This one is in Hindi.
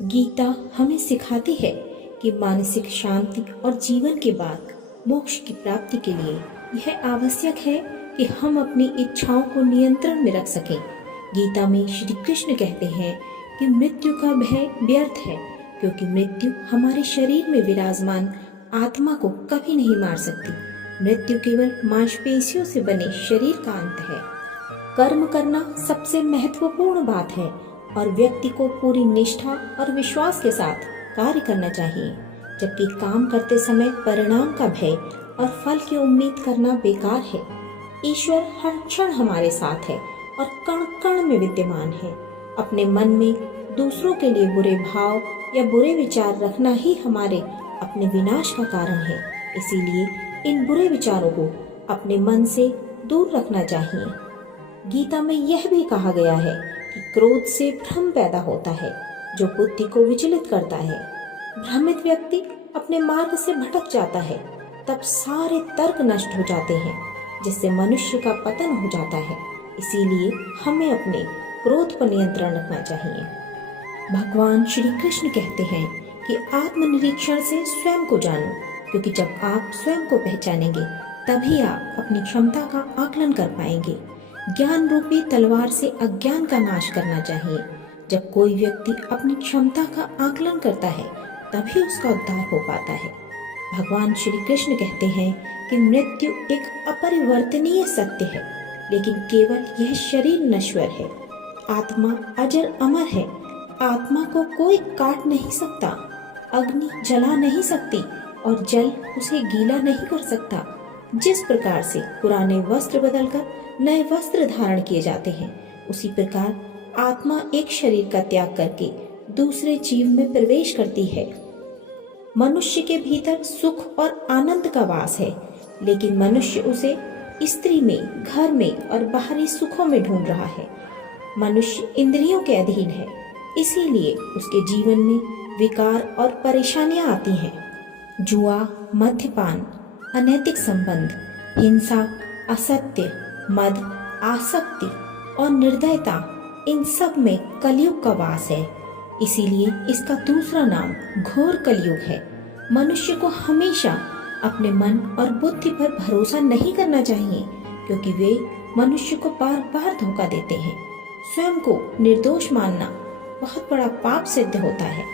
गीता हमें सिखाती है कि मानसिक शांति और जीवन के बाद मोक्ष की प्राप्ति के लिए यह आवश्यक है कि हम अपनी इच्छाओं को नियंत्रण में रख सकें। गीता में श्री कृष्ण कहते हैं कि मृत्यु का भय व्यर्थ है, क्योंकि मृत्यु हमारे शरीर में विराजमान आत्मा को कभी नहीं मार सकती। मृत्यु केवल मांसपेशियों से बने शरीर का अंत है। कर्म करना सबसे महत्वपूर्ण बात है और व्यक्ति को पूरी निष्ठा और विश्वास के साथ कार्य करना चाहिए, जबकि काम करते समय परिणाम का भय और फल की उम्मीद करना बेकार है। ईश्वर हर क्षण हमारे साथ है और कण कण में विद्यमान है। अपने मन में दूसरों के लिए बुरे भाव या बुरे विचार रखना ही हमारे अपने विनाश का कारण है। इसीलिए इन बुरे विचारों को अपने मन से दूर रखना चाहिए। गीता में यह भी कहा गया है कि क्रोध से भ्रम पैदा होता है, जो बुद्धि को विचलित करता है। भ्रमित व्यक्ति अपने मार्ग से भटक जाता है, तब सारे तर्क नष्ट हो जाते हैं, जिससे मनुष्य का पतन हो जाता है। इसीलिए हमें अपने क्रोध पर नियंत्रण रखना चाहिए। भगवान श्री कृष्ण कहते हैं कि आत्मनिरीक्षण से स्वयं को जानो, क्योंकि जब आप स्वयं को पहचानेंगे तभी आप अपनी क्षमता का आकलन कर पाएंगे। ज्ञान रूपी तलवार से अज्ञान का नाश करना चाहिए। जब कोई व्यक्ति अपनी क्षमता का आकलन करता है तभी उसका उद्धार हो पाता है। भगवान श्री कृष्ण कहते हैं कि मृत्यु एक अपरिवर्तनीय सत्य है, लेकिन केवल यह शरीर नश्वर है। आत्मा अजर अमर है। आत्मा को कोई काट नहीं सकता, अग्नि जला नहीं सकती और जल उसे गीला नहीं कर सकता। जिस प्रकार से पुराने वस्त्र बदलकर नए वस्त्र धारण किए जाते हैं, उसी प्रकार आत्मा एक शरीर का त्याग करके दूसरे जीव में प्रवेश करती है। मनुष्य के भीतर सुख और आनंद का वास है, लेकिन मनुष्य उसे स्त्री में, घर में और बाहरी सुखों में ढूंढ रहा है। मनुष्य इंद्रियों के अधीन है, इसीलिए उसके जीवन में विकार और परेशानियां आती हैं। जुआ, मद्यपान, अनैतिक संबंध, हिंसा, असत्य, मद, आसक्ति और निर्दयता, इन सब में कलयुग का वास है। इसीलिए इसका दूसरा नाम घोर कलयुग है। मनुष्य को हमेशा अपने मन और बुद्धि पर भरोसा नहीं करना चाहिए, क्योंकि वे मनुष्य को बार बार धोखा देते हैं। स्वयं को निर्दोष मानना बहुत बड़ा पाप सिद्ध होता है।